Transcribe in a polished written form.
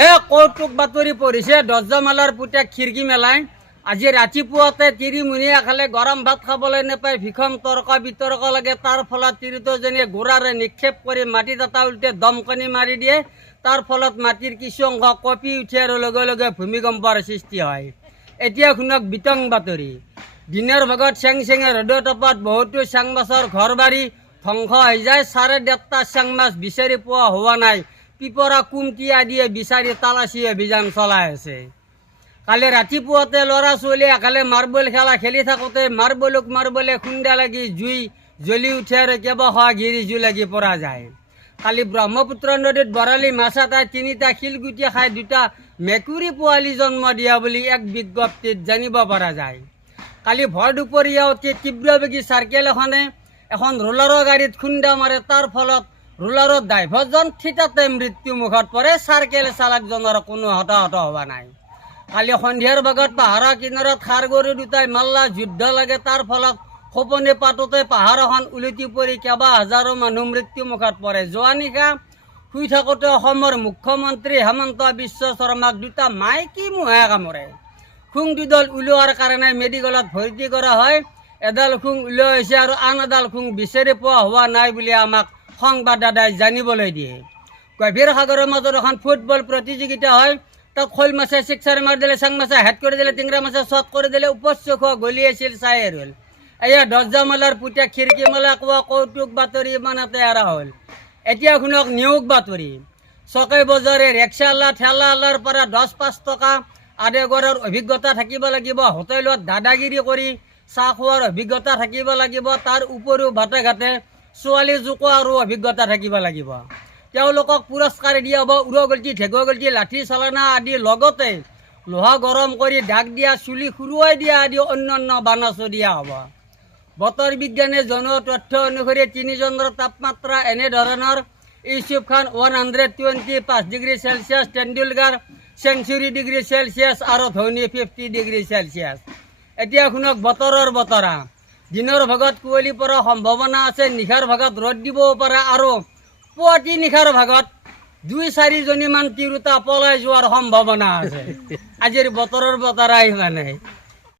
কৌতুক বাতৰি পৰিছে দৰ্জামালাৰ পুতেক খিৰিকী মেলাই আজি ৰাতিপুৱাতে তিৰিমুণীয়া খালে গৰম ভাত খাবলৈ নাপায় ভীষণ তৰ্ক বিতৰ্ক লাগে তাৰ ফলত তিৰোতাজনীয়ে গোড়াৰে নিক্ষেপ কৰি মাটিত এটা উল্টে দমকনি মাৰি দিয়ে তাৰ ফলত মাটিৰ কিছু অংশ কঁপি উঠে আৰু লগে লগে ভূমিকম্পৰ সৃষ্টি হয়। এতিয়া শুনক বিতং বাতৰি। দিনৰ ভাগত চেং চেঙে ৰ'দৰ তপত বহুতো চাং মাছৰ ঘৰ বাৰী ধ্বংস হৈ যায়। 1.5টা চাং মাছ বিচাৰি পোৱা হোৱা নাই। পিপৰা কুমটি আদিয়ে বিচাৰি তালাচী অভিযান চলাই আছে। কালি ৰাতিপুৱাতে ল'ৰা ছোৱালীয়ে একালে মাৰ্বল খেলা খেলি থাকোঁতে মাৰ্বলে খুন্দা লাগি জুই জ্বলি উঠে আৰু কেইবাশ গিৰি জুই লাগি পৰা যায়। কালি ব্ৰহ্মপুত্ৰ নদীত বৰালি মাছ এটাই 3টা শিলগুটি খাই 2টা মেকুৰী পোৱালি জন্ম দিয়া বুলি এক বিজ্ঞপ্তিত জানিব পৰা যায়। কালি ভৰ দুপৰীয়া অতি তীব্ৰবেগী চাৰ্কেল এখন ৰোলাৰৰ গাড়ীত খুন্দা মাৰে তাৰ ফলত ৰোলাৰৰ ড্ৰাইভাৰজন থিতাতে মৃত্যুমুখত পৰে। চাৰ্কেল চালকজনৰ কোনো হতাহত হোৱা নাই। কালি সন্ধিয়াৰ ভাগত পাহাৰৰ কিনাৰত ষাঁড় গৰু দুটাই মাল্লা যুদ্ধ লাগে তাৰ ফলত খোপনি পাতোতে পাহাৰ এখন উলটি পৰি কেইবা হাজাৰো মানুহ মৃত্যুমুখত পৰে। যোৱা নিশা শুই থাকোঁতে অসমৰ মুখ্যমন্ত্ৰী হেমন্ত বিশ্ব শৰ্মাক 2টা মাইকী মহে কামোৰে। শুং দুডাল উলিওৱাৰ কাৰণে মেডিকেলত ভৰ্তি কৰা হয়। এডাল শুং উলিওৱা হৈছে আৰু আন এডাল শুং বিচাৰি পোৱা হোৱা নাই বুলি আমাক সংবাদদাতাই জানিবলৈ দিয়ে। গভীৰ সাগৰৰ মাজত এখন ফুটবল প্ৰতিযোগিতা হয়। তাত শ'ল মাছে ছিক্সাৰ মাৰি দিলে, চাং মাছে হেড কৰি দিলে, টিংৰা মাছে শ্বট কৰি দিলে, উপস্যখ গলি আছিল চাই ৰ'ল। এয়া দৰ্জামালাৰ পুতেক খিৰিকী মেলা কোৱা কৌতুক বাতৰি ইমানতে এৰা হ'ল। এতিয়া শুনক নিয়োগ বাতৰি। চকে বজাৰে ৰিক্সাৱালা ঠেলাৱালাৰ পৰা 10-5 টকা আদায় কৰাৰ অভিজ্ঞতা থাকিব লাগিব। হোটেলত দাদাগিৰি কৰি চাহ খোৱাৰ অভিজ্ঞতা থাকিব লাগিব। তাৰ উপৰিও বাটে ঘাটে ছোৱালী জোকোৱাৰো অভিজ্ঞতা থাকিব লাগিব। তেওঁলোকক পুৰস্কাৰ দিয়া হ'ব উৰগল্টি, ঢেকুৱাগল্টি, লাঠি চালনা আদি লগতে লোহা গৰম কৰি দাগ দিয়া, চুলি খুৰুৱাই দিয়া আদি অন্যান্য বানাচো দিয়া হ'ব। বতৰ বিজ্ঞানে জনোৱা তথ্য অনুসৰি 3 জনৰ তাপমাত্ৰা এনেধৰণৰ: ইউছুফ খান 125 degree Celsius, Tendulkar 70 degree Celsius আৰু ধোনী 50 ডিগ্ৰী চেলছিয়াছ। এতিয়া শুনক বতৰৰ বতৰা। দিনৰ ভাগত কুঁৱলী পৰাৰ সম্ভাৱনা আছে, নিশাৰ ভাগত ৰ'দ দিবও পাৰে আৰু পুৱতি নিশাৰ ভাগত 2-4জনীমান তিৰোতা পলাই যোৱাৰ সম্ভাৱনা আছে। আজিৰ বতৰৰ বতৰা ইমানেই।